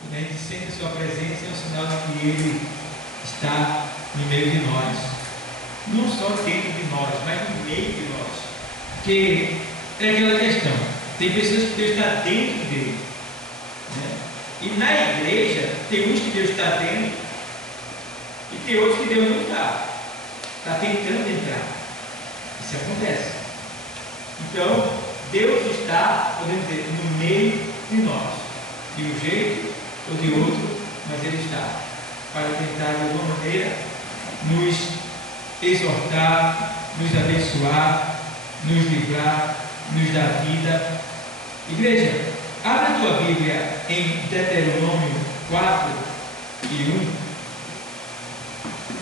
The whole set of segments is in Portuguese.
Quando a gente sente a sua presença, é um sinal de que Ele está no meio de nós. Não só dentro de nós, mas no meio de nós. Porque é aquela questão. Tem pessoas que Deus está dentro dele, né? E na igreja, tem uns que Deus está dentro e tem outros que Deus não está. Está tentando entrar. Isso acontece. Então, Deus está, podemos dizer, no meio de nós. De um jeito ou de outro, mas Ele está. Para tentar, de alguma maneira, nos exortar, nos abençoar, nos livrar, nos dar vida. Igreja, abre a tua Bíblia em Deuteronômio 4 e 1.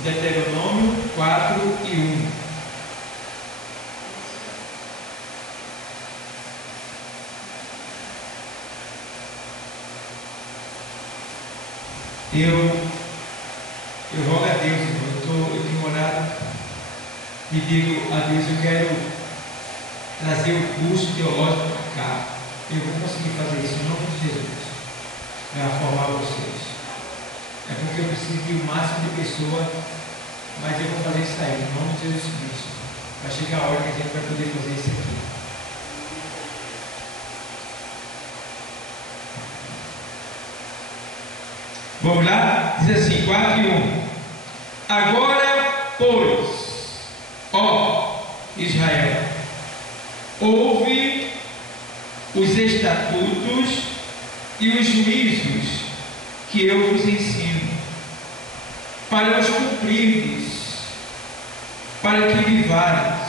Deuteronômio 4 e 1. Eu rogo a Deus, irmão, eu tenho orado, pedido a Deus, eu quero trazer o curso teológico para cá. Eu vou conseguir fazer isso em nome de Jesus, para formar vocês. É porque eu preciso de um máximo de pessoas, mas eu vou fazer isso aí, em nome de Jesus Cristo. Vai chegar a hora que a gente vai poder fazer isso aqui. Vamos lá? Diz assim, 4 e 1. Agora, pois, ó Israel, ouve os estatutos e os juízos que eu vos ensino, para os cumprirdes, para que vivares,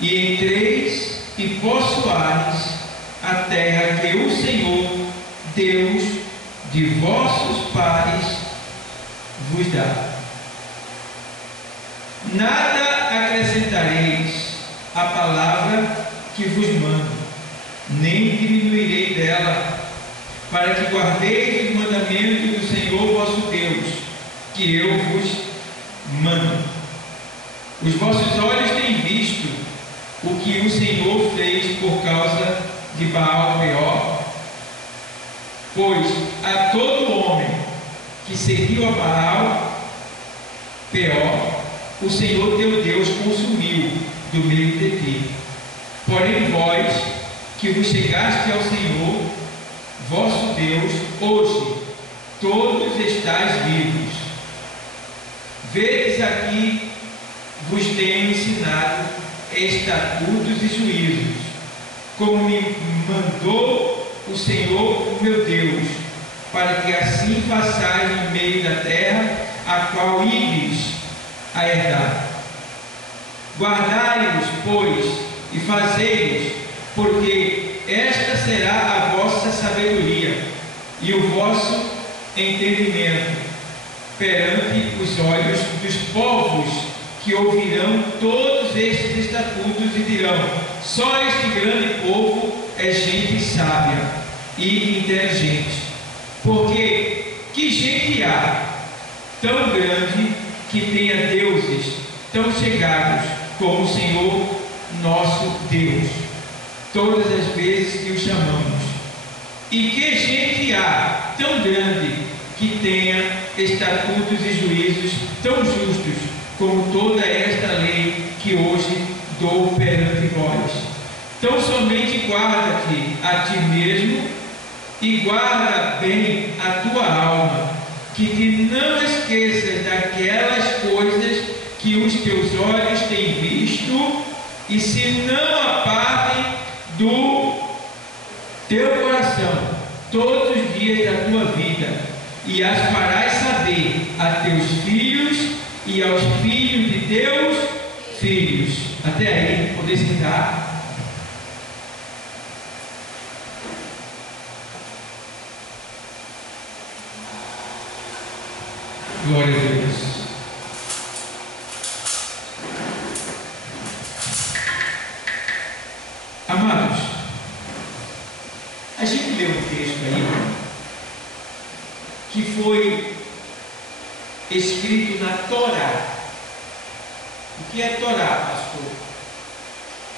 e entreis e possuares a terra que o Senhor, Deus de vossos pais, vos dá. Nada acrescentareis à palavra que vos mando, nem diminuirei dela, para que guardeis os mandamentos do Senhor vosso Deus, que eu vos mando. Os vossos olhos têm visto o que o Senhor fez por causa de Baal-peor, pois a todo homem que seguiu a Baal-peor, o Senhor teu Deus consumiu do meio de ti. Porém vós, que vos chegaste ao Senhor vosso Deus, hoje todos estáis vivos. Vedes aqui, vos tenho ensinado estatutos e juízos, como me mandou o Senhor, o meu Deus, para que assim façais no meio da terra, a qual ides a herdar. Guardai-os, pois, e fazei-os, porque esta será a vossa sabedoria e o vosso entendimento perante os olhos dos povos que ouvirão todos estes estatutos e dirão: só este grande povo é gente sábia e inteligente. Porque que gente há tão grande que tenha deuses tão chegados como o Senhor nosso Deus, todas as vezes que o chamamos? E que gente há tão grande que tenha estatutos e juízos tão justos como toda esta lei que hoje dou perante vós? Então somente guarda-te a ti mesmo e guarda bem a tua alma, que te não esqueças daquelas coisas que os teus olhos têm visto, e se não apartem do teu coração todos os dias da tua vida, e as farás saber a teus filhos e aos filhos de teus filhos. Até aí, poder sentar. Glória a Deus. Amados, a gente lê um texto aí que foi escrito na Torá. O que é Torá, pastor?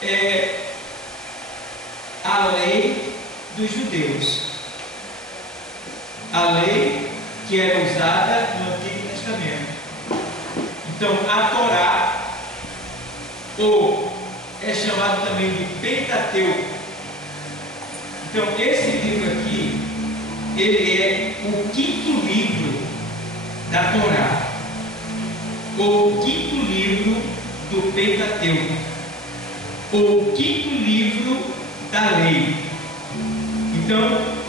É a lei dos judeus. a lei que era usada no Antigo Testamento. Então, a Torá, ou é chamado também de Pentateuco. Então, esse livro aqui, ele é o quinto livro da Torá, ou o quinto livro do Pentateuco, ou o quinto livro da lei. Então,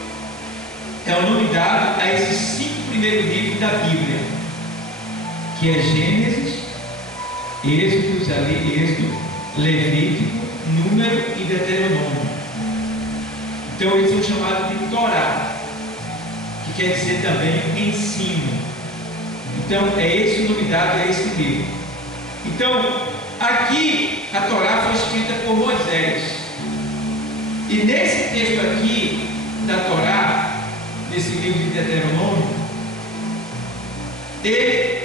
é o nome dado a esses 5 primeiros livros da Bíblia, que é Gênesis, Êxodo, Levítico, Número e Deuteronômio. Então eles são chamados de Torá, que quer dizer também ensino. Então é esse o nome dado a esse livro. Então aqui a Torá foi escrita por Moisés, e nesse texto aqui da Torá, nesse livro de Deuteronômio, ele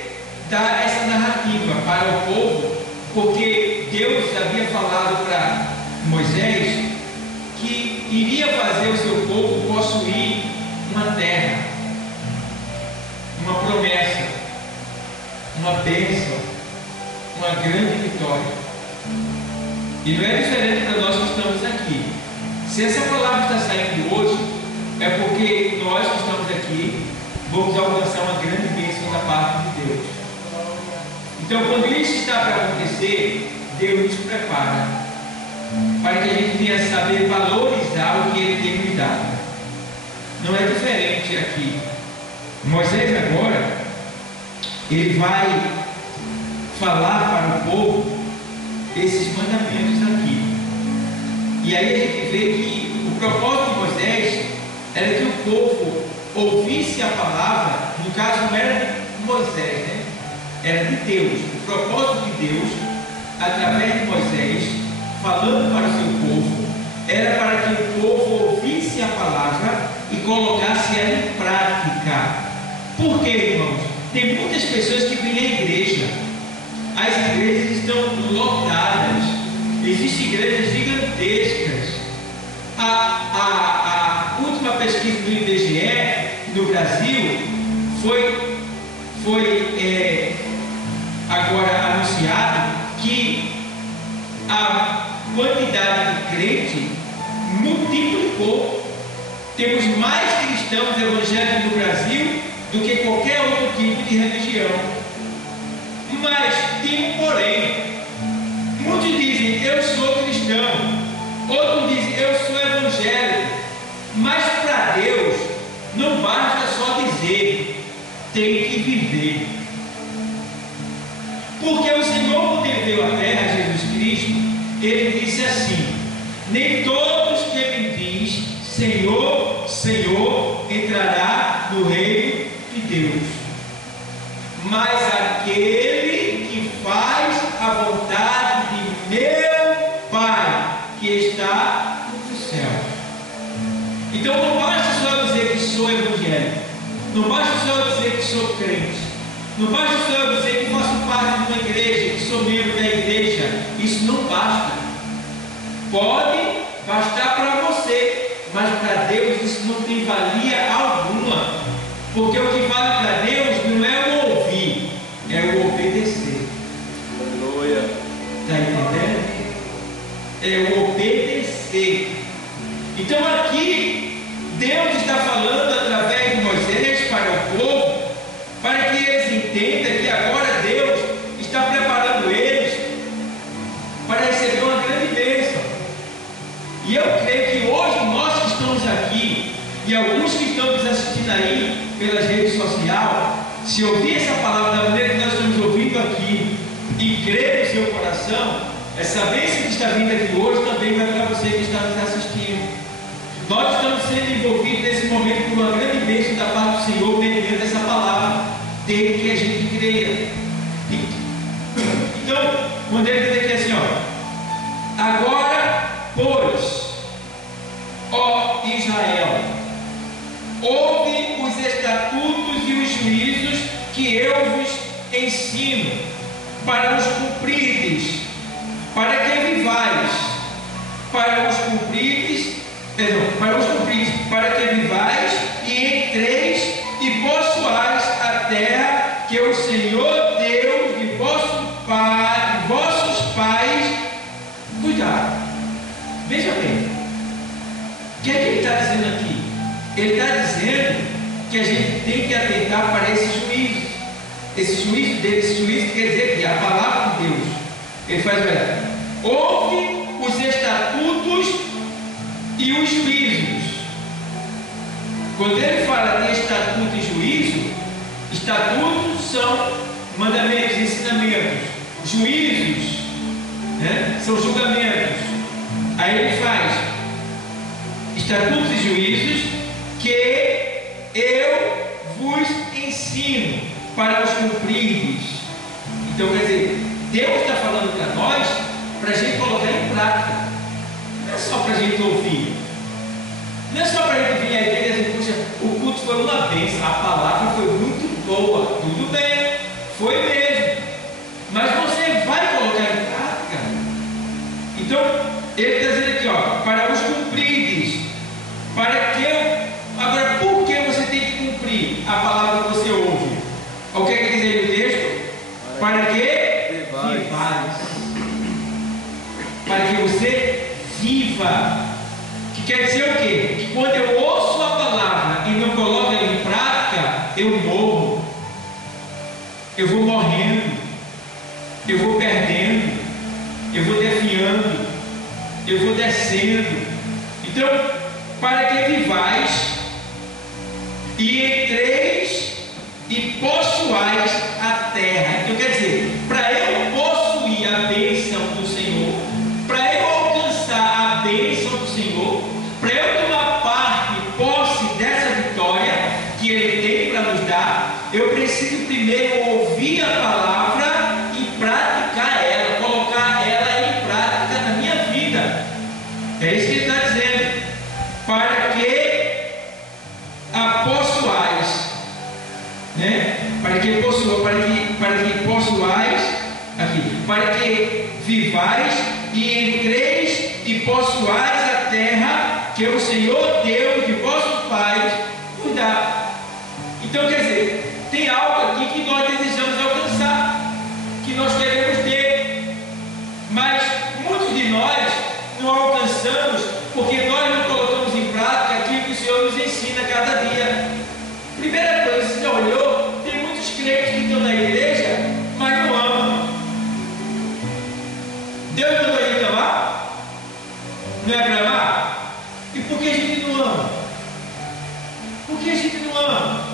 dá essa narrativa para o povo, porque Deus havia falado para Moisés que iria fazer o seu povo possuir uma terra, uma promessa, uma bênção, uma grande vitória. E não é diferente para nós que estamos aqui. Se essa palavra está saindo hoje, é porque nós que estamos aqui vamos alcançar uma grande bênção da parte de Deus. Então, quando isso está para acontecer, Deus nos prepara para que a gente venha saber valorizar o que Ele tem nos dado. Não é diferente aqui. Moisés agora, ele vai falar para o povo esses mandamentos aqui. E aí a gente vê que o propósito de Moisés era que o povo ouvisse a palavra. No caso não era de Moisés, né? Era de Deus. O propósito de Deus, através de Moisés, falando para o seu povo, era para que o povo ouvisse a palavra e colocasse ela em prática. Por quê, irmãos? Tem muitas pessoas que vêm à igreja, as igrejas estão lotadas, existem igrejas gigantescas. A última pesquisa do IBGE no Brasil foi agora anunciado que a quantidade de crente multiplicou. Temos mais cristãos evangélicos no Brasil do que qualquer outro tipo de religião. Mas tem um porém. Muitos dizem, eu sou cristão. Outros dizem, eu sou evangélico. Mas para Deus não basta só dizer, tem que viver. Porque o Senhor, quando Ele veio à terra, Jesus Cristo, Ele disse assim: nem todos que me diz Senhor, Senhor, entrará no reino de Deus, mas aquele que faz a vontade de meu Pai que está no céu. Então não basta só dizer que sou evangélico, não basta só dizer que sou crente, não basta só dizer que faço parte de uma igreja, que sou membro da igreja. Isso não basta. Pode bastar para você, mas para Deus isso não tem valia alguma. Porque o que vale para Deus não é o ouvir, é o obedecer. Aleluia. Está entendendo? É o obedecer. Então aqui Deus está falando através de Moisés para o povo, para que eles entendam que agora Deus está preparando eles para receber uma grande bênção. E eu creio que hoje nós que estamos aqui, e alguns que estão nos assistindo aí pelas redes sociais, se ouvir essa palavra da maneira que nós estamos ouvindo aqui e crer no seu coração, essa bênção que está vindo aqui hoje também vai para você que está nos assistindo. Nós estamos sendo envolvidos nesse momento por uma grande bênção da parte do Senhor, dentro dessa palavra, desde que a gente creia. Então, quando ele diz aqui assim, ó: agora, pois, ó Israel, ouve os estatutos e os juízos que eu vos ensino, para os cumprirdes, para que vivais, para os cumprirdes, para que vivais e entreis que a gente tem que atentar para esses juízos. Esse juízo dele, esse juízo quer dizer que a palavra de Deus, ele faz verdade. Ouve os estatutos e os juízos. Quando ele fala de estatuto e juízo, estatutos são mandamentos, ensinamentos. Juízos, né, são julgamentos. Aí ele faz estatutos e juízos que eu vos ensino para os cumprirdes. Então, quer dizer, Deus está falando para nós, para a gente colocar em prática. Não é só para a gente ouvir. Não é só para a gente vir à igreja e dizer, puxa, o culto foi uma bênção, a palavra foi muito boa, tudo bem, foi mesmo. Mas você vai colocar em prática. Então, ele está dizendo aqui, ó, para os cumprirdes, para que eu... Agora, por que você tem que cumprir a palavra que você ouve? O que é que diz aí o texto? Para que vivais. Para que você viva. Que quer dizer o quê? Que quando eu ouço a palavra e não coloco ela em prática, eu morro. Eu vou morrendo. Eu vou perdendo. Eu vou defiando. Eu vou descendo. Então, para que vivais e entreis e possuais a terra. Então quer dizer, para eu possuir a bênção do Senhor, para eu alcançar a bênção do Senhor, para eu tomar parte, posse dessa vitória que Ele tem para nos dar, eu preciso primeiro ouvir a palavra e praticar ela, colocar ela em prática na minha vida. É isso que Ele está dizendo. Para que a possuais, né? Para que possuais aqui, para que vivais e entreis e possuais a terra que o Senhor Deus de vossos pais vos dá. Então quer dizer, tem algo aqui que nós desejamos alcançar, que nós queremos ter, mas muitos de nós não alcançamos porque nós não colocamos em prática aquilo que o Senhor nos ensina cada dia. Primeira coisa, você já olhou? Tem muitos crentes que estão na igreja, mas não amam. Deus mandou a gente amar? Não é para amar? E por que a gente não ama? Por que a gente não ama?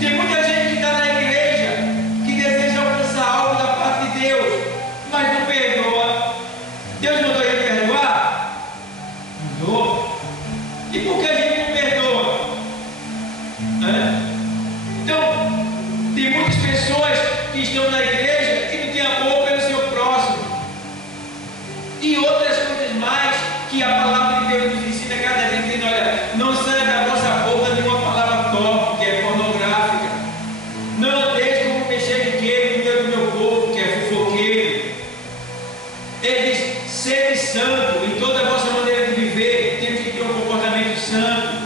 Tem muita gente que está na igreja, que deseja alcançar algo da parte de Deus, mas não perdoa. Deus mandou a gente perdoar? Mandou. E por que a gente não perdoa? Então, tem muitas pessoas que estão na igreja que não têm amor pelo seu próximo. E outras coisas mais que a palavra de Deus nos ensina cada dia, dizendo, olha, não saia da vossa boca nenhuma palavra torpe, que é pornográfica. Não deixe como mexeriqueiro no meio do meu povo, que é fofoqueiro. Ele diz, sede santo em toda a vossa maneira de viver, temos que ter um comportamento santo.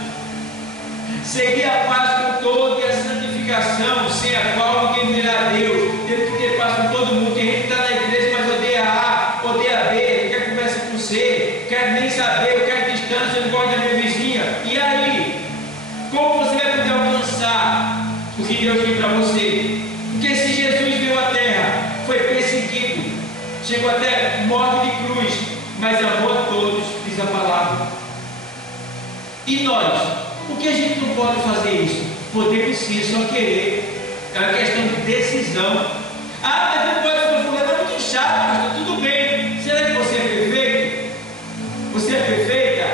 Seguir a paz com todo e a santificação, sem a qual ninguém verá a Deus. Temos que ter paz com todo mundo. Tem gente que está na igreja, mas odeia A, odeia B, quer conversa com C, quer nem saber, eu quero distância, eu não gosto da minha vizinha. E aí? Como você vai poder alcançar o que Deus tem para você? Porque se Jesus veio à terra, foi perseguido, chegou até morte de cruz, mas amou a todos, diz a palavra. E nós? Por que a gente não pode fazer isso? Podemos sim, só querer. É uma questão de decisão. Ah, mas não pode fazer, fulano é muito chato, mas tudo bem. Será que você é perfeito? Você é perfeita?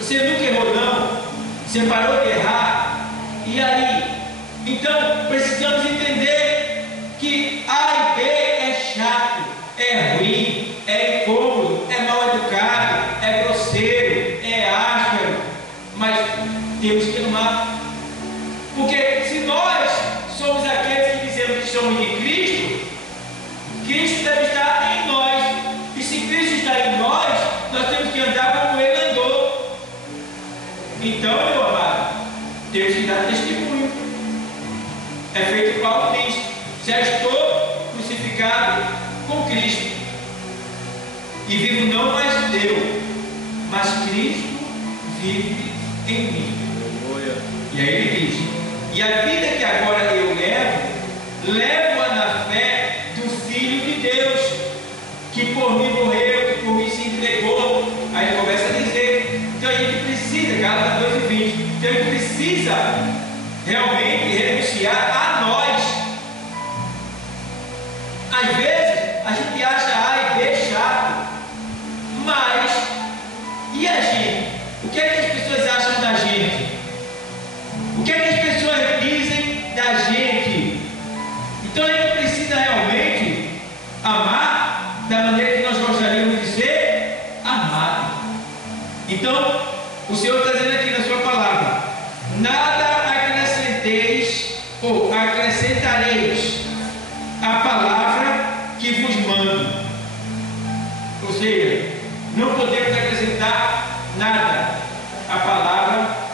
Você nunca errou não? Você parou de errar? E aí? Então, precisamos entender que A e B é chato, é ruim, é incômodo, é mal educado, é grosseiro, é áspero, mas temos que amar. Porque se nós somos aqueles que dizemos que somos de Cristo, Cristo deve estar em nós. E se Cristo está em nós, nós temos que andar como Ele andou. Então, meu amado, temos que dar testemunho. É feito o Paulo diz, já estou crucificado com Cristo. E vivo não mais eu, mas Cristo vive em mim. E E aí ele diz: e a vida que agora eu levo-a na fé do Filho de Deus, que por mim morreu, que por mim se entregou. Aí ele começa a dizer, então a gente precisa, Gálatas 2:20, então a gente precisa realmente renunciar a nós. Às vezes a gente acha A e B chato, mas e a gente? O que é que as pessoas acham da gente? O que é que as pessoas dizem da gente? Então a gente precisa realmente amar da maneira que nós gostaríamos de ser amados. Então o Senhor está dizendo aqui na sua palavra: nada acrescenteis ou acrescentareis a palavra que vos mando. Ou seja, não podemos acrescentar nada à palavra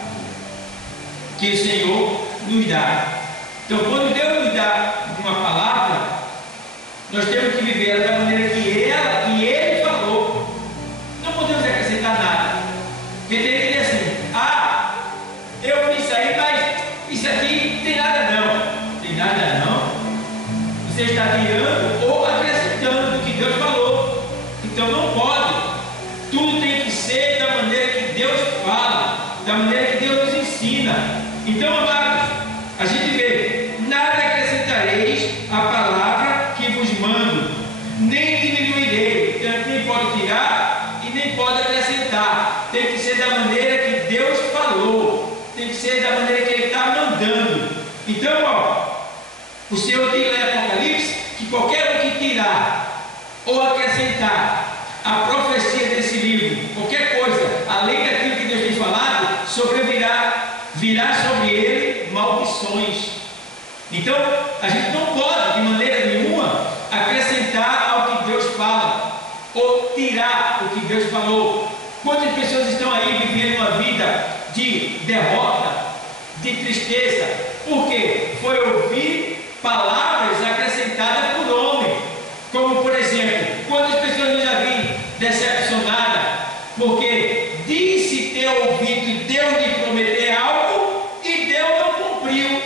que o Senhor nos dá. Então, quando Deus nos dá uma palavra, nós temos que viver ela da maneira que Ele falou. Não podemos acrescentar nada. Porque tem que dizer assim: ah, eu fiz isso aí, mas isso aqui não tem nada não. Não tem nada não. Você está tirando ou acrescentando do que Deus falou. Então não pode. Tudo tem que ser da maneira que Deus fala, da maneira que Deus nos ensina. Então, amados, a gente vê: nada acrescentareis a palavra que vos mando, nem diminuirei. Então a gente nem pode tirar e nem pode acrescentar. Tem que ser da maneira que Deus falou, tem que ser da maneira que Ele está mandando. Então, ó, o Senhor diz lá em Apocalipse que qualquer um que tirar ou acrescentar a profecia desse livro, qualquer coisa além daquilo que Deus tem falado, virá sobre ele maldições. Então a gente não pode de maneira nenhuma acrescentar ao que Deus fala ou tirar o que Deus falou. Quantas pessoas estão aí vivendo uma vida de derrota, de tristeza? Porque foi ouvir palavras acrescentadas por homem. Como por exemplo, quantas pessoas eu já vi decepcionadas porque disse ter ouvido Deus lhe prometer algo e Deus não cumpriu.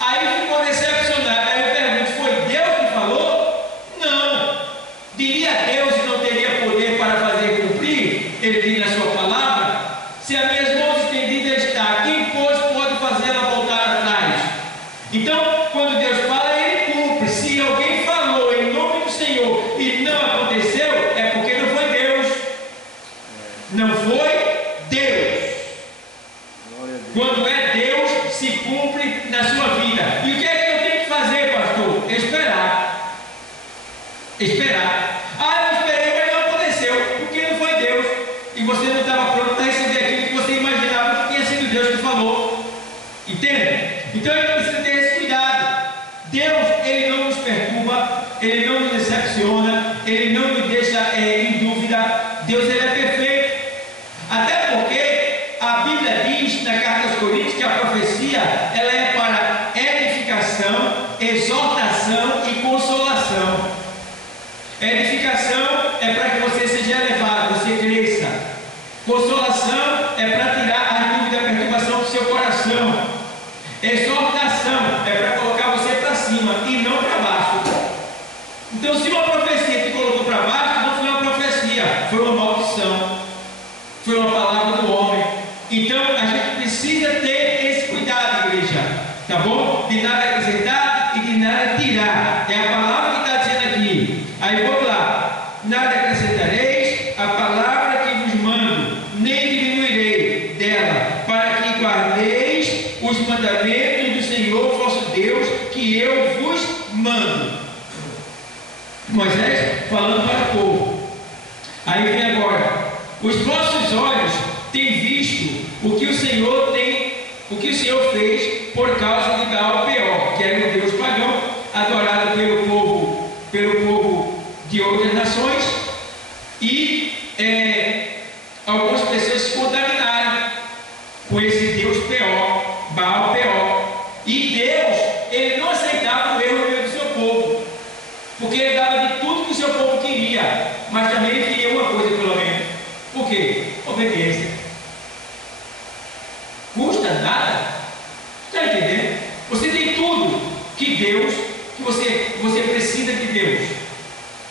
Aí ficou decepcionado. Aí eu pergunto: foi Deus que falou? Não. Diria Deus e não teria poder para fazer cumprir? Ele diz na sua palavra: se as minhas mãos estendidas está, quem pois pode fazê-la voltar atrás? Então, quando Deus fala, Ele cumpre. Se alguém falou em nome do Senhor e não aconteceu, é porque não foi Deus. Não foi Deus. Quando é Deus, se cumpre na sua vida. E o que é que eu tenho que fazer, pastor? Esperar. Esperar. Ah, eu esperei, mas não aconteceu, porque não foi Deus. E você não estava pronto para receber aquilo que você imaginava que tinha sido Deus que falou. Entende? Então a gente precisa ter esse cuidado. Deus, Ele não nos perturba, Ele não nos decepciona, Ele não nos deixa em dúvida. Deus, Ele é perfeito. Até porque a Bíblia diz na carta aos Coríntios que a profecia ela é para edificação, exortação e consolação. Edificação é para que você seja elevado, você cresça. Consolação é para tirar a dúvida e a perturbação do seu coração. Exortação é para colocar você para cima e não para baixo. Então, se uma profecia te colocou para baixo, não foi uma profecia, foi uma maldição, foi uma palavra do homem. Então a gente precisa ter esse cuidado, igreja, tá bom? De nada acrescentar e de nada tirar. É a palavra que está dizendo aqui. Aí vamos lá: nada acrescentareis a palavra que vos mando, nem diminuirei dela, para que guardeis os mandamentos do Senhor vosso Deus, que eu vos mando. Moisés falando para o povo. Aí vem agora: os vossos olhos têm visto o que o Senhor fez por causa de Baal-peor, que era um deus pagão adorado pelo povo de outras nações, e algumas pessoas se contaminaram com esse deus Peor, Baal-peor. E Deus, Ele não aceitava o erro no meio do seu povo, porque Ele dava de tudo que o seu povo queria, mas também Ele queria uma coisa pelo menos. Por quê? Obediência. Custa nada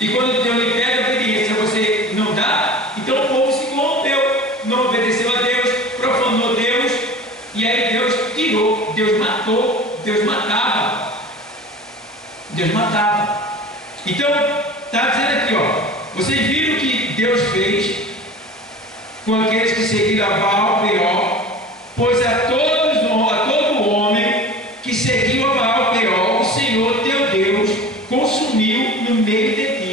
E quando Deus lhe pede obediência, você não dá, então o povo se corrompeu, não obedeceu a Deus, profanou Deus, e aí Deus tirou, Deus matou, Deus matava. Deus matava. Então, está dizendo aqui, ó, vocês viram o que Deus fez com aqueles que seguiram a Baal Peor, pois a todo homem que seguiu a Baal Peor, o Senhor teu Deus consumiu no meio de ti.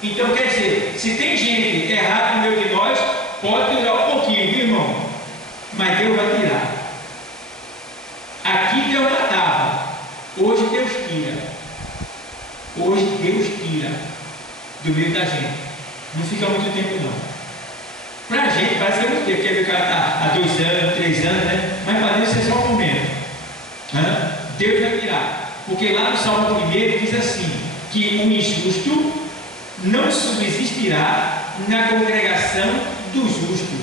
Então quer dizer, se tem gente errada no meio de nós, pode durar um pouquinho, viu, irmão? Mas Deus vai tirar. Aqui Deus matava, hoje Deus tira. Hoje Deus tira do meio da gente. Não fica muito tempo não. Para a gente parece que é muito tempo, porque o cara está há 2 anos, 3 anos, né? Mas para Deus é só um momento. Deus vai tirar. Porque lá no Salmo 1 diz assim, que o injusto não subsistirá na congregação do justo.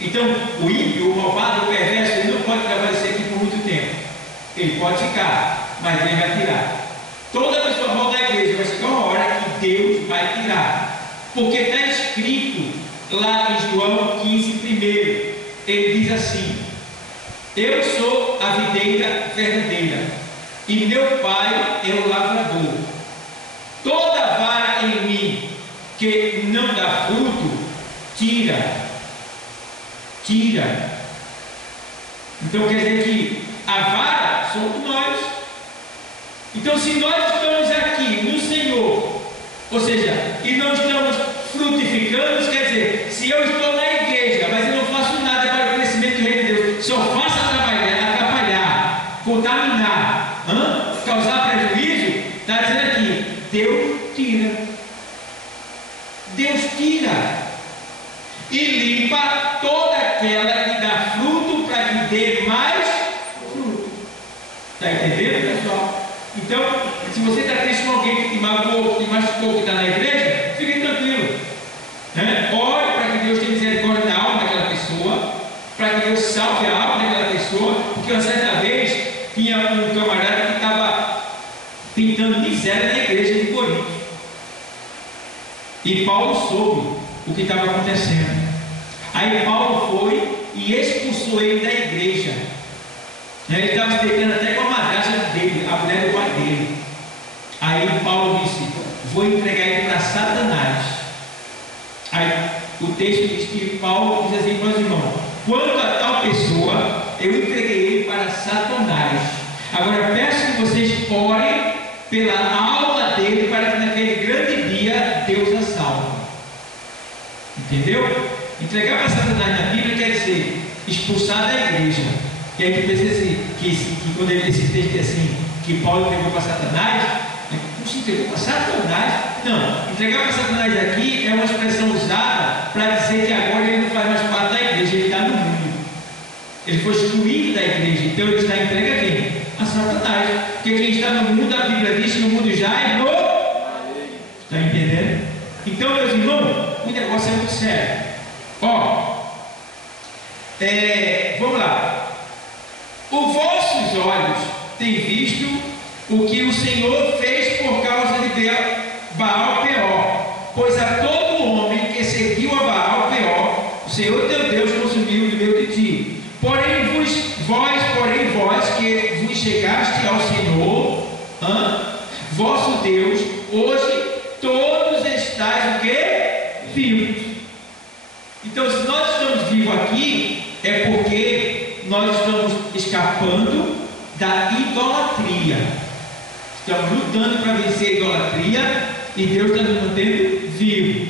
Então, o ímpio, o malvado, o perverso, ele não pode prevalecer aqui por muito tempo. Ele pode ficar, mas ele vai tirar. Toda pessoa volta à igreja, vai chegar uma hora que Deus vai tirar. Porque está escrito lá em João 15, primeiro, ele diz assim: eu sou a videira verdadeira, e meu pai é o lavrador. Toda vara em mim que não dá fruto, tira. Então quer dizer que a vara somos nós. Então, se nós estamos aqui no Senhor, ou seja, e não estamos frutificando, quer dizer, se eu estou na igreja, mas eu não faço nada para o crescimento do reino de Deus, só faço atrapalhar, contaminar, causar prejuízo, está dizendo aqui, Deus tira. Deus tira e limpa toda aquela que dá fruto para que dê mais fruto. Está entendendo, pessoal? Então, se você está triste com alguém que te magoou, que te machucou, que está na igreja, fique tranquilo. Ore para que Deus tenha misericórdia da alma daquela pessoa, para que Deus salve a alma daquela pessoa, porque uma certa vez tinha um camarada que estava pintando miséria na igreja de Corinto. E Paulo soube o que estava acontecendo. Aí Paulo foi e expulsou ele da igreja. Ele estava se deitando até com a madrasta dele, a mulher do pai dele. Aí Paulo disse: vou entregar ele para Satanás. Aí o texto diz que Paulo diz assim para os irmãos: quanto a tal pessoa, eu entreguei ele para Satanás. Agora peço que vocês orem pela alma dele, para que naquele grande dia Deus a salve. Entendeu? Entregar para Satanás na Bíblia quer dizer expulsar da igreja. E aí tu pensa assim, que quando ele esse texto é assim, que Paulo entregou para Satanás, não se entregou para Satanás. Não, entregar para Satanás aqui é uma expressão usada para dizer que agora ele não faz mais parte da igreja, ele está no mundo. Ele foi excluído da igreja, então ele está entregue a quem? A Satanás. Porque quem está no mundo, a Bíblia diz que o mundo já é no. Está entendendo? Então, meus irmãos, o negócio é muito sério. Vamos lá. Os vossos olhos têm visto o que o Senhor fez por causa de Baal Peor, pois a todo homem que seguiu a Baal Peor, o Senhor teu Deus consumiu do meio de ti. Porém vós que vos chegaste ao Senhor, vosso Deus, hoje todos estáis o que? Vivos. Então, se nós estamos vivos aqui, é porque nós estamos escapando da idolatria. Estamos lutando para vencer a idolatria e Deus está nos mantendo vivos.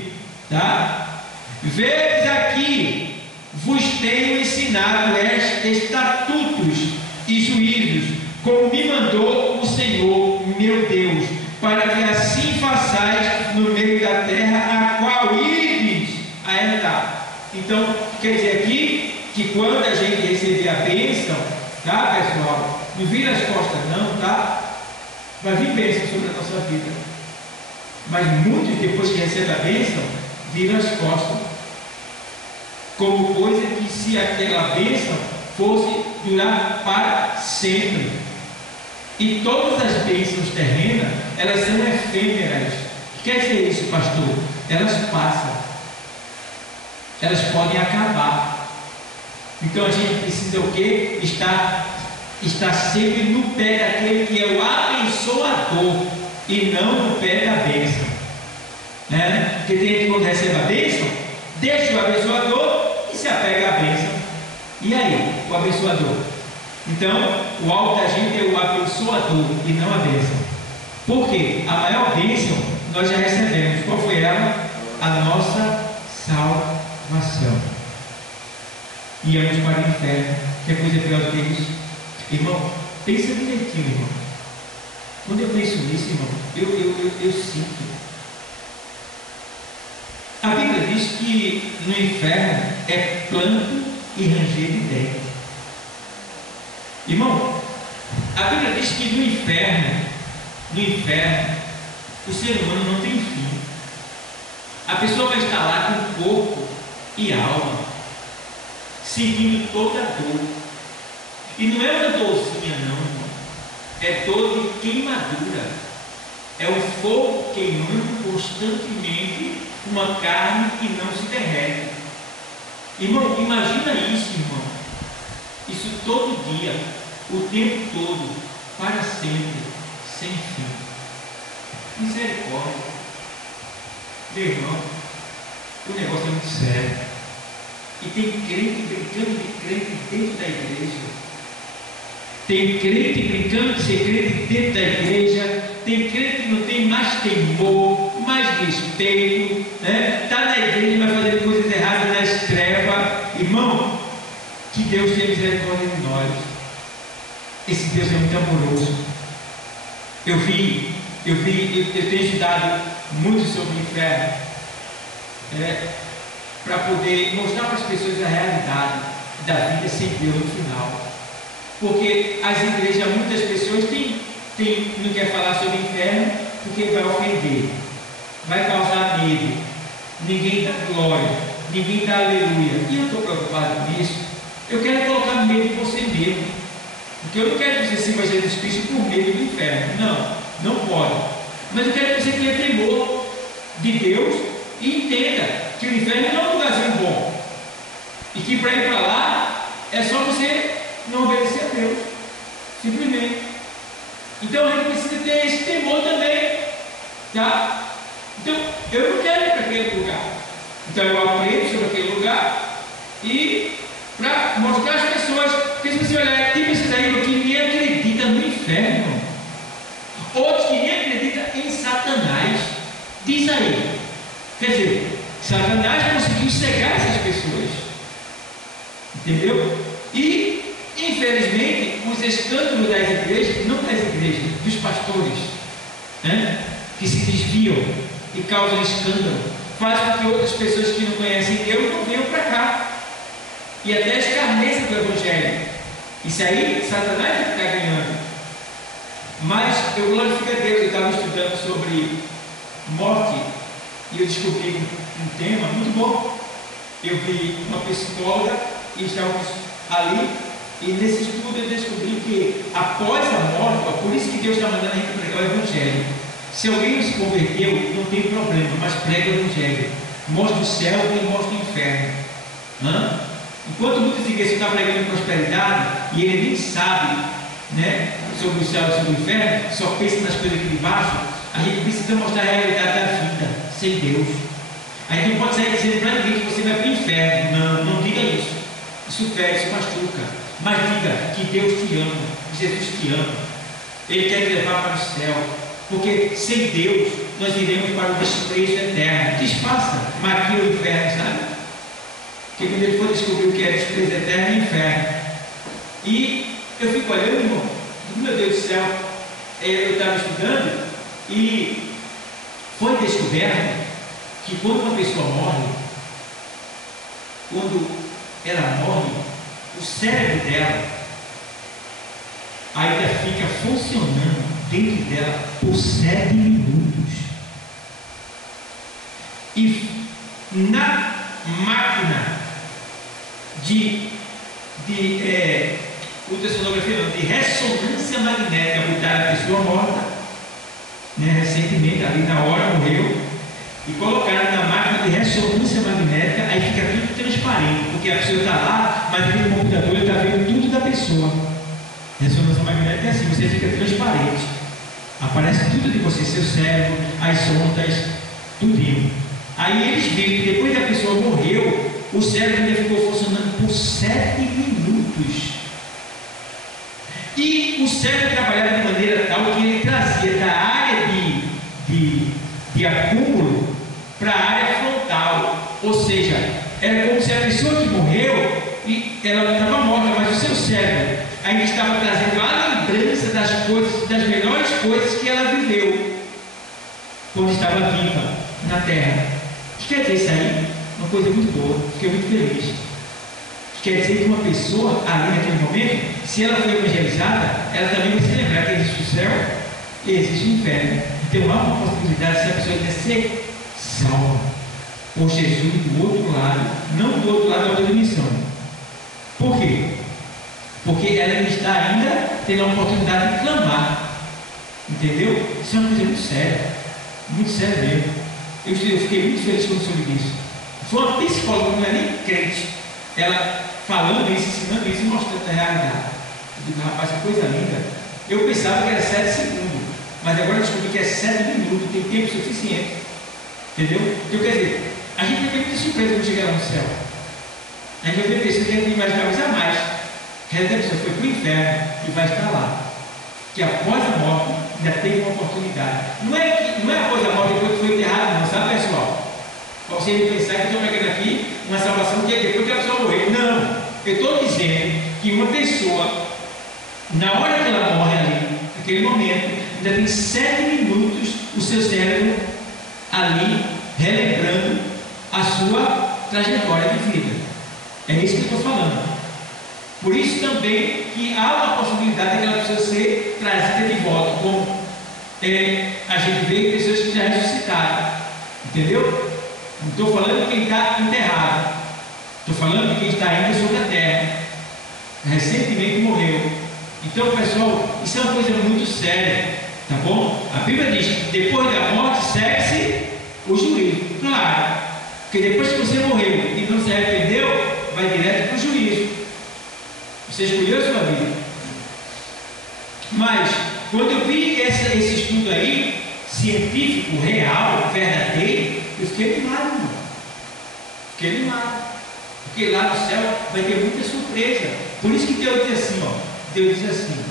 Tá? Vedes aqui, vos tenho ensinado estatutos e juízos, como me mandou o Senhor meu Deus, para que assim façais no meio da terra a qual ides a herdar. Então, quer dizer aqui que quando a gente receber a bênção, tá, pessoal? Não vira as costas não, tá? Vai vir bênção sobre a nossa vida. Mas muitos, depois que recebem a bênção, viram as costas. Como coisa que se aquela bênção fosse durar para sempre. E todas as bênçãos terrenas, elas são efêmeras. quer dizer isso, pastor? Elas passam, elas podem acabar. Então a gente precisa o quê? Estar sempre no pé daquele que é o abençoador e não no pé da bênção, né? Porque tem gente que quando recebe a bênção, deixa o abençoador e se apega à bênção. E aí, o abençoador? Então, o alvo da gente é o abençoador e não a bênção. Por quê? A maior bênção nós já recebemos. Qual foi ela? A nossa salvação. Íamos para o inferno. Que coisa pior do que isso? Irmão, pensa direitinho, irmão. Quando eu penso nisso, irmão, eu sinto. A Bíblia diz que no inferno é planto e ranger de dente. Irmão, a Bíblia diz que no inferno, o ser humano não tem fim. A pessoa vai estar lá com corpo e alma, sentindo toda a dor. E não é uma dorzinha não, irmão. É dor de queimadura. É o fogo queimando constantemente uma carne que não se derrete. Irmão, imagina isso, irmão. Isso todo dia, o tempo todo, para sempre, sem fim. Misericórdia. Meu irmão, o negócio é muito sério. E tem crente brincando de crente dentro da igreja. Tem crente brincando de ser crente dentro da igreja. Tem crente que não tem mais temor, mais respeito, né? Está na igreja, mas fazendo coisas erradas nas trevas. Irmão, que Deus tenha misericórdia de nós. Esse Deus é muito amoroso. Eu tenho estudado muito sobre o inferno, para poder mostrar para as pessoas a realidade da vida sem Deus no final. Porque as igrejas, muitas pessoas não quer falar sobre o inferno porque vai ofender, vai causar medo, ninguém dá glória, ninguém dá aleluia. E eu estou preocupado com isso. Eu quero colocar medo em você mesmo, porque eu não quero que você sirva Jesus Cristo por medo do inferno. Não pode. Mas eu quero que você tenha temor de Deus e entenda que o inferno não é um lugarzinho bom, e que para ir para lá é só você não obedecer a Deus, simplesmente. Então a gente precisa ter esse temor também, tá? Então eu não quero ir para aquele lugar, então eu aprendo sobre aquele lugar e para mostrar às pessoas, porque se você olhar, tem pessoas aí que nem acreditam no inferno, outros que nem acreditam em Satanás. Diz aí, quer dizer, Satanás conseguiu cegar essas pessoas, entendeu? E infelizmente os escândalos das igrejas, não das igrejas, dos pastores, né, que se desviam e causam escândalo, faz com que outras pessoas que não conhecem Deus não venham para cá e até escarneçam do Evangelho. Isso aí Satanás vai ficar ganhando. Mas eu glorifico a Deus. Eu estava estudando sobre morte e eu descobri um tema muito bom. Eu vi uma psicóloga e estávamos ali, e nesse estudo eu descobri que após a morte, por isso que Deus está mandando a gente pregar o Evangelho. Se alguém não se converteu, não tem problema, mas prega o Evangelho, mostra o céu e mostra o inferno. Enquanto muitas igrejas estão pregando prosperidade e ele nem sabe, né, sobre o céu e sobre o inferno, só pensa nas coisas aqui de baixo, a gente precisa mostrar a realidade da vida sem Deus. A gente não pode sair dizendo para ninguém que você vai para o inferno. Não diga isso. Isso fere, isso machuca. Mas diga que Deus te ama, que Jesus te ama. Ele quer te levar para o céu. Porque sem Deus nós iremos para o desprezo eterno. Desfaça, maquia o inferno, sabe? Porque quando ele for descobrir o que é desprezo eterno, é inferno. E eu fico olhando, irmão, meu Deus do céu, eu estava estudando e foi descoberto que quando uma pessoa morre, quando ela morre, o cérebro dela ainda fica funcionando dentro dela por 7 minutos. E na máquina de ultrassonografia, de ressonância magnética, botar a pessoa morta, né, recentemente, ali na hora morreu, e colocaram na máquina de ressonância magnética, aí fica tudo transparente, porque a pessoa está lá, mas aquele computador está vendo tudo da pessoa. Ressonância magnética é assim, você fica transparente, aparece tudo de você, seu cérebro, as ondas, tudinho. Aí eles viram que depois que a pessoa morreu, o cérebro ainda ficou funcionando por 7 minutos. E o cérebro trabalhava de maneira tal que ele trazia da área de acúmulo para a área frontal. Ou seja, era como se a pessoa que morreu, e ela não estava morta, mas o seu cérebro ainda estava trazendo a lembrança das coisas, das melhores coisas que ela viveu quando estava viva na Terra. O que quer dizer isso aí? Uma coisa muito boa, fiquei muito feliz. Quer dizer que uma pessoa ali naquele momento, se ela foi evangelizada, ela também vai se lembrar que existe o céu e existe o inferno. Então há uma possibilidade se a pessoa quer ser salva por Jesus do outro lado, não do outro lado da outra dimensão. Por quê? Porque ela está ainda tendo a oportunidade de clamar. Entendeu? Isso é uma coisa muito séria mesmo. Eu fiquei muito feliz quando soube disso. Foi uma psicóloga, não é nem crente, ela falando isso, ensinando isso e mostrando a realidade. Eu digo, rapaz, que coisa linda. Eu pensava que era 7 segundos, mas agora eu descobri que é 7 minutos, tem tempo suficiente. Entendeu? Então, quer dizer, a gente vai ter muita surpresa quando chegar lá no céu. A gente vai ver pessoas que a gente imagina coisa a mais. Que a pessoa foi para o inferno e vai estar lá. Que após a morte ainda tem uma oportunidade. Não é após a morte depois que foi enterrado, não, sabe, pessoal? Para você pensar que eu estou pegando aqui uma salvação que é depois que a pessoa morrer. Não, eu estou dizendo que uma pessoa, na hora que ela morre ali, naquele momento, ainda tem 7 minutos o seu cérebro ali relembrando a sua trajetória de vida. É isso que eu estou falando. Por isso também que há uma possibilidade daquela pessoa ser trazida de volta, como a gente vê pessoas que já ressuscitaram. Entendeu? Não estou falando de quem está enterrado, estou falando de quem está ainda sobre a terra, recentemente morreu. Então, pessoal, isso é uma coisa muito séria, tá bom? A Bíblia diz que depois da morte segue-se o juízo, claro, porque depois que você morreu e não se arrependeu, vai direto para o juízo. Você escolheu a sua vida. Mas, quando eu vi esse estudo aí, científico, real, verdadeiro, eu fiquei animado, irmão. Fiquei animado. Porque lá no céu vai ter muita surpresa. Por isso que Deus diz assim, ó. Deus diz assim,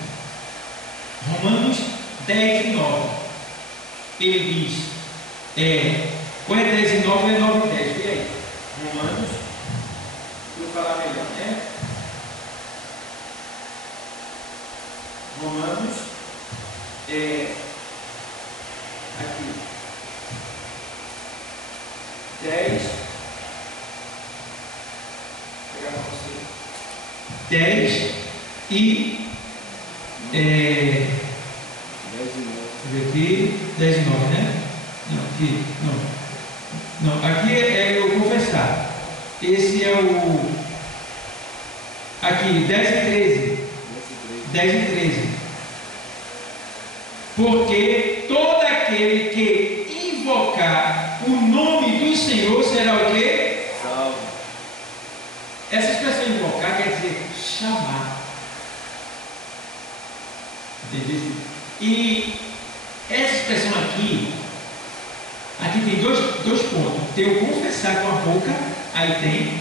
Romanos 10 e 9. Ele diz, qual é 10 e 9? É 9 e 10. Vê aí. Romanos, vou falar melhor, né? Romanos, aqui, 10, vou pegar para você, 10 e 10 aqui, 10 e 9, né? Não, aqui, não, aqui é eu confessar, esse é o, aqui, 10 e 13, 10 e 13, porque todo aquele que invocar o nome do Senhor será o quê? Salvo. Essa expressão invocar quer dizer chamar. Entendeu? E essa expressão aqui tem dois pontos. Tem o confessar com a boca, aí tem,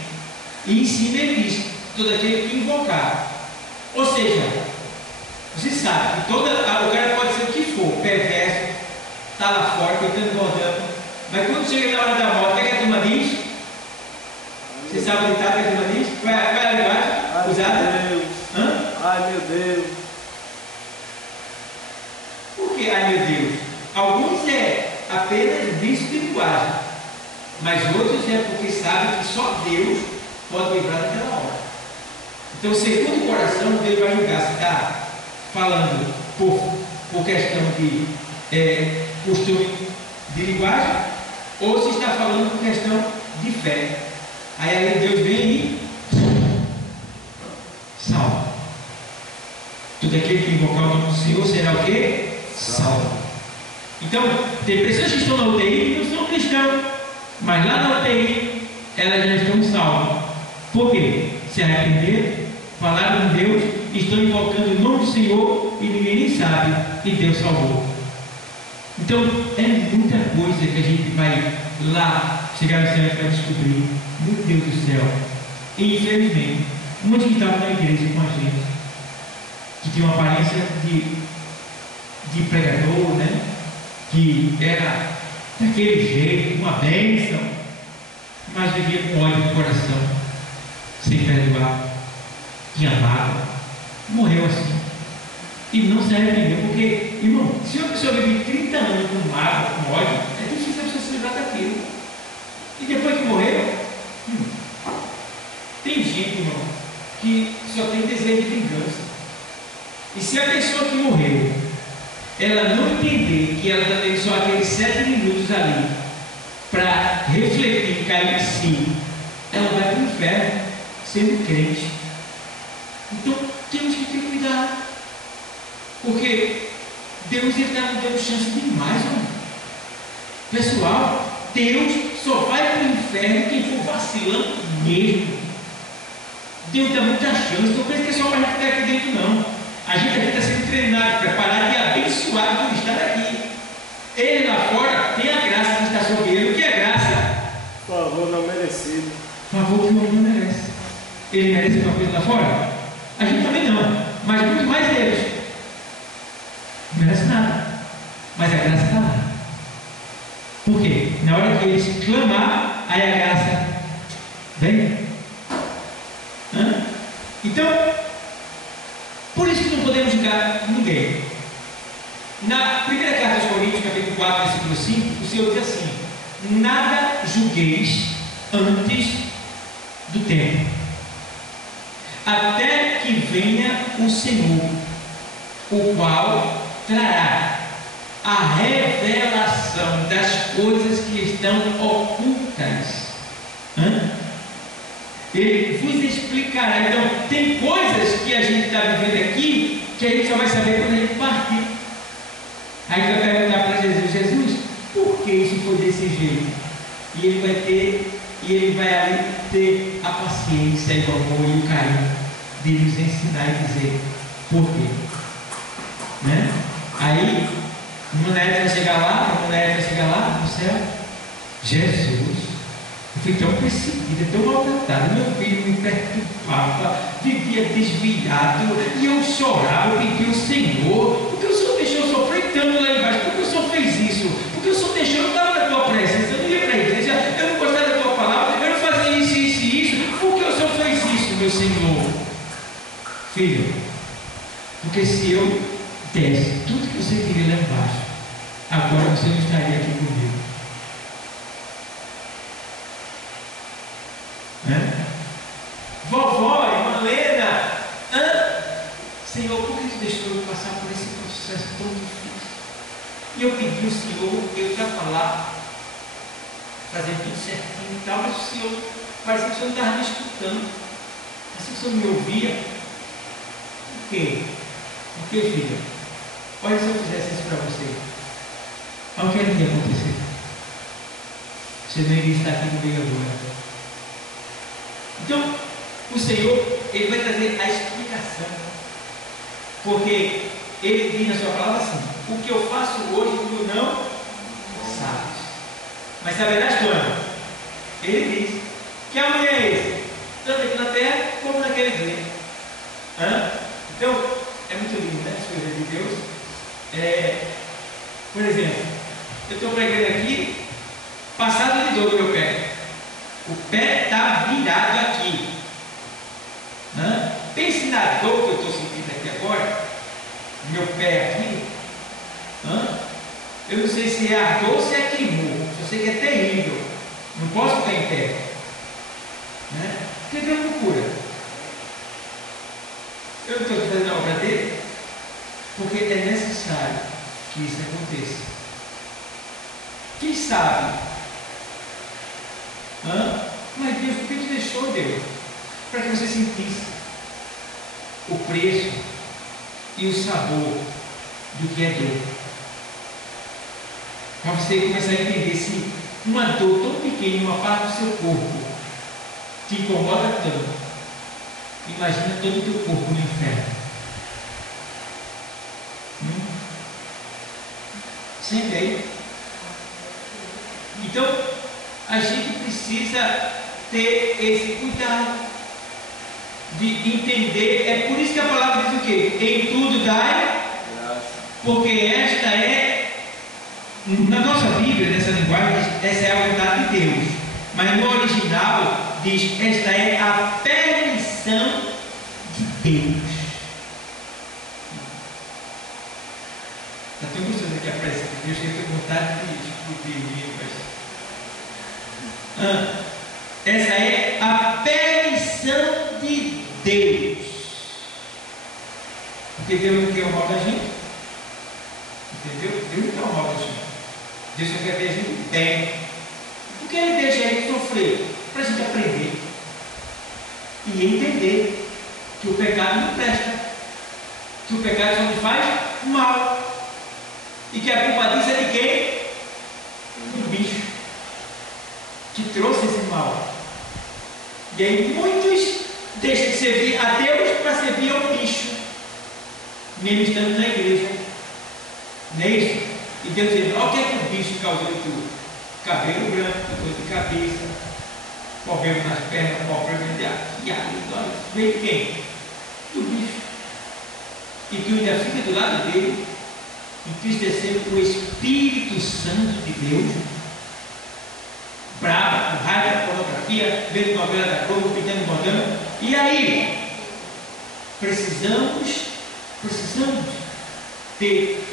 e em cima ele diz, todo aquele que invocar. Ou seja, você sabe que o cara pode ser o que for, perverso, está lá fora, tentando rodando, mas quando chega na hora da morte, o que a turma diz? Você sabe o que a turma diz? Qual é a linguagem usada? Deus. Hã? Ai meu Deus. Por que ai meu Deus? Alguns é apenas vício de linguagem, mas outros é porque sabem que só Deus pode livrar daquela hora. Então, segundo o coração, Deus vai julgar se está falando por questão de costume de linguagem ou se está falando por questão de fé. Aí Deus vem e salva. Tudo aquele que invocar o nome do Senhor será o quê? Salvo. Então, tem pessoas que estão na UTI e não são cristãos, mas lá na UTI elas já estão salvas. Por quê? Se arrependeram, falaram de Deus, estão invocando o nome do Senhor e ninguém nem sabe, e Deus salvou. Então, é muita coisa que a gente vai lá, chegar no céu e vai descobrir. Meu Deus do céu. E infelizmente, muitos que estavam na igreja com a gente, que tinham uma aparência de pregador, né? Que era daquele jeito, uma bênção, mas vivia com ódio no coração, sem perdoar, tinha mágoa, morreu assim. E não se arrependeu, porque, irmão, se uma pessoa vive 30 anos com mágoa, com ódio, é difícil a pessoa se livrar daquilo. E depois que morreu, tem gente, irmão, que só tem desejo de vingança. E se a pessoa que morreu, ela não entender que ela está tendo só aqueles 7 minutos ali para refletir, cair em si, ela vai para o inferno sendo crente. Então temos que ter cuidado, porque Deus está nos dando chance demais, mano. Pessoal, Deus só vai para o inferno quem for vacilando mesmo. Deus dá muita chance, não pensa que é só para a gente ficar aqui dentro, não. A gente aqui está sendo treinado, preparado e abençoado por estar aqui. Ele lá fora tem a graça de estar sobre ele. O que é graça? Favor não merecido. Favor que o homem não merece. Ele merece uma coisa lá fora? A gente também não, mas muito mais eles. Não merece nada, mas a graça está lá. Por quê? Na hora que eles clamar, aí a graça vem. Então, por isso que não podemos julgar ninguém. Na primeira carta aos Coríntios, capítulo 4, versículo 5, o Senhor diz assim: nada julgueis antes do tempo, até que venha o Senhor, o qual trará a revelação das coisas que estão ocultas. Ele vos explicará. Então, tem coisas que a gente está vivendo aqui que a gente só vai saber quando a gente partir. Aí vai perguntar para Jesus: Jesus, por que isso foi desse jeito? E ele vai ter, e ele vai ali ter a paciência e o amor e o carinho de nos ensinar e dizer por quê. Né? Aí, uma mulher vai chegar lá no céu. Jesus, eu fui tão perseguida, tão maltratada, meu filho me perturbava, vivia desviado, e eu chorava, eu pedi ao Senhor, porque o Senhor deixou eu sofrer tanto lá embaixo, porque o Senhor fez isso, porque o Senhor deixou, eu não estava na tua presença, eu não ia para a igreja, eu não gostava da tua palavra, eu não fazia isso, isso e isso, por que o Senhor fez isso, meu Senhor? Filho, porque se eu desse tudo que você queria lá embaixo, agora você não estaria aqui comigo. Vovó, irmã Lena, Senhor, por que tu deixou eu passar por esse processo tão difícil? E eu pedi ao Senhor, eu já falar, fazer tudo certinho e tal, mas o Senhor, parecia que o Senhor não estava me escutando, parecia que o Senhor me ouvia. Por quê? Por quê, filha? Olha, se eu fizesse isso para você, olha o que ia acontecer. Você nem iria estar aqui comigo agora. Então, o Senhor, Ele vai trazer a explicação, porque Ele diz na sua palavra assim: o que eu faço hoje tu não sabes, mas saberás quando? Ele diz que amanhã é esse, tanto aqui na terra como naquele dia. Então, é muito lindo, né, as coisas de Deus. Por exemplo, eu estou pregando aqui, passado de dor do meu pé. O pé está virado aqui. Pense na dor que eu estou sentindo aqui agora. Meu pé aqui. Eu não sei se é a dor ou se é queimou. Eu sei que é terrível. Não posso ficar em pé. Porque Deus não cura. Eu não estou fazendo a obra dele, porque é necessário que isso aconteça. Quem sabe? Mas Deus, por que te deixou, Deus? Para que você sentisse o preço e o sabor do que é dor. para você começar a entender se uma dor tão pequena em uma parte do seu corpo te incomoda tanto. Imagina todo o teu corpo no inferno. Sente aí. Então, a gente precisa ter esse cuidado de entender. É por isso que a palavra diz o quê? Em tudo dai graça. Porque esta é, na nossa Bíblia, nessa linguagem, essa é a vontade de Deus. Mas no original diz, esta é a permissão de Deus. Está tão gostoso aqui a presença de Deus, que eu tenho vontade de explodir. Essa é a permissão de Deus. Porque Deus não quer o mal da gente. Entendeu? Deus não quer o mal da gente. Deus só quer ver a gente bem. Por que Ele deixa a gente sofrer? Para a gente aprender e entender que o pecado não presta, que o pecado só nos faz mal, e que a culpa disso é de quem? Do bicho que trouxe esse mal. E aí muitos deixam de servir a Deus para servir ao bicho, mesmo estando na igreja. Não é isso? E Deus diz, olha o que é que o bicho causou em tudo: cabelo branco, dor de cabeça, problema nas pernas, problema de aqui, ali, veio de quem? Do bicho. E tu ainda fica do lado dele, entristecendo o Espírito Santo de Deus, brava, com raiva da pornografia, vendo novela da Globo, pintando, bordando. E aí, precisamos ter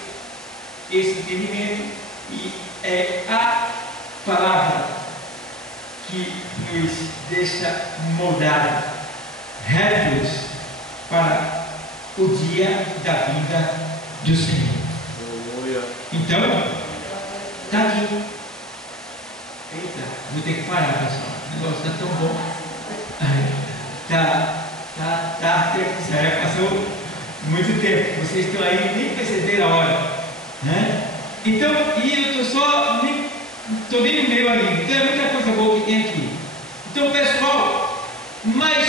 esse entendimento, e é a palavra que nos deixa moldar rédeas para o dia da vinda do Senhor. Então, está aqui. Eita, vou ter que parar, pessoal. O negócio está tão bom. Já passou muito tempo. Vocês estão aí, nem perceberam a hora, né? Então, e eu estou nem no meio ali. Então é muita coisa boa que tem aqui. Então, pessoal, mas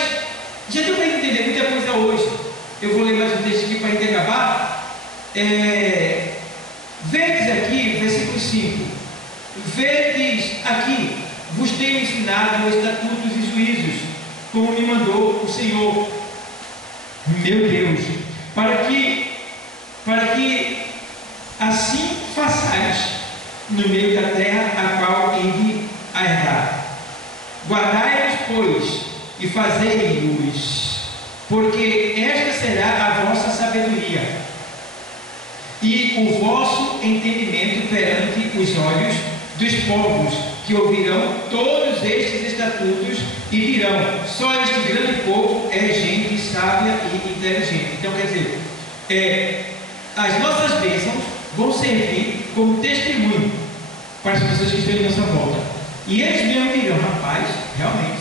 já deu para entender muita coisa hoje. Eu vou ler mais um texto aqui para a gente acabar. Vedes aqui, versículo 5. Vedes aqui, vos tenho ensinado estatutos e juízos, como me mandou o Senhor, meu Deus, para que assim façais no meio da terra a qual ide a herdar. Guardai-os, pois, e fazei-os, porque esta será a vossa sabedoria e o vosso entendimento perante os olhos dos povos, que ouvirão todos estes estatutos e dirão: só este grande povo é gente sábia e inteligente. Então, quer dizer, as nossas bênçãos vão servir como testemunho para as pessoas que estão em nossa volta, e eles mesmo dirão: rapaz, realmente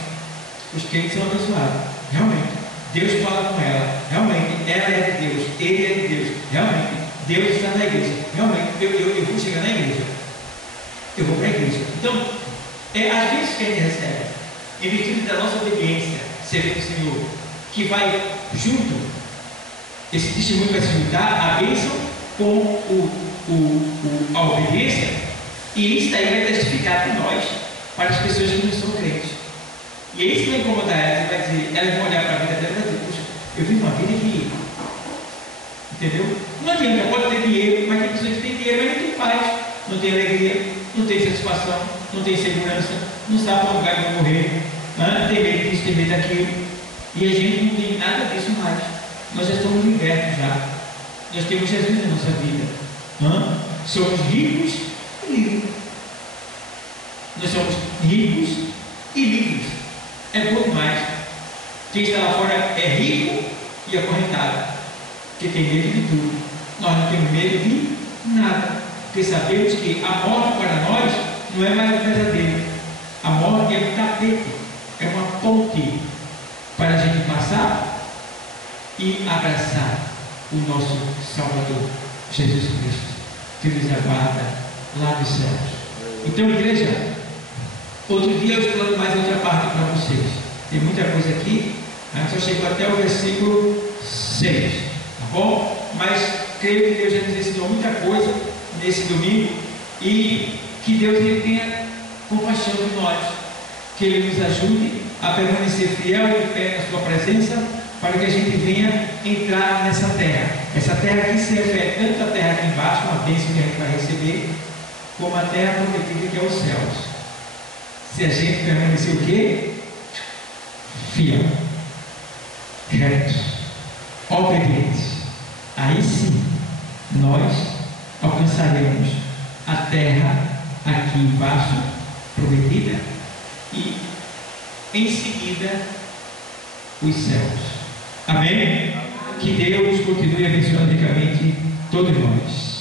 os crentes são abençoados, realmente Deus fala com ela, realmente ela é de Deus, ele é de Deus, realmente Deus está na igreja, realmente eu vou chegar na igreja, eu vou para a igreja. Então, as bênçãos que a gente recebe, em virtude da nossa obediência, servindo o Senhor, que vai junto, esse testemunho vai se juntar, a bênção com a obediência, e isso daí vai testificar por nós, para as pessoas que não são crentes. E é isso que vai incomodar elas, vai dizer, elas vão olhar para a vida dela e vai dizer: puxa, eu vivo uma vida que, entendeu? Não adianta, pode ter dinheiro, mas tem pessoas que têm dinheiro, mas não tem paz, não tem alegria, não tem satisfação, não tem segurança, não sabe para onde vai morrer, tem medo disso, tem medo daquilo, e a gente não tem nada disso mais. Nós já estamos libertos já, nós temos Jesus na nossa vida, somos ricos e livres. Nós somos ricos e livres. É bom demais. Quem está lá fora é rico e acorrentado, porque tem medo de tudo. Nós não temos medo de nada, porque sabemos que a morte para nós não é mais um pesadelo. A morte é um tapete, é uma ponte para a gente passar e abraçar o nosso Salvador, Jesus Cristo, que nos aguarda lá dos céus. Então, igreja, outro dia eu explano mais outra parte para vocês. Tem muita coisa aqui, a gente só chegou até o versículo 6, tá bom? Mas creio que Deus já nos ensinou muita coisa nesse domingo e que Deus ele tenha compaixão de nós, que Ele nos ajude a permanecer fiel e de pé na Sua presença, para que a gente venha entrar nessa terra. Essa terra aqui se refere tanto à terra aqui embaixo, uma bênção que a gente vai receber, como a terra prometida que é os céus. Se a gente permanecer o quê? Fiel, retos, obedientes, aí sim nós alcançaremos a terra aqui embaixo prometida e em seguida os céus. Amém? Que Deus continue abençoando ricamente todos nós.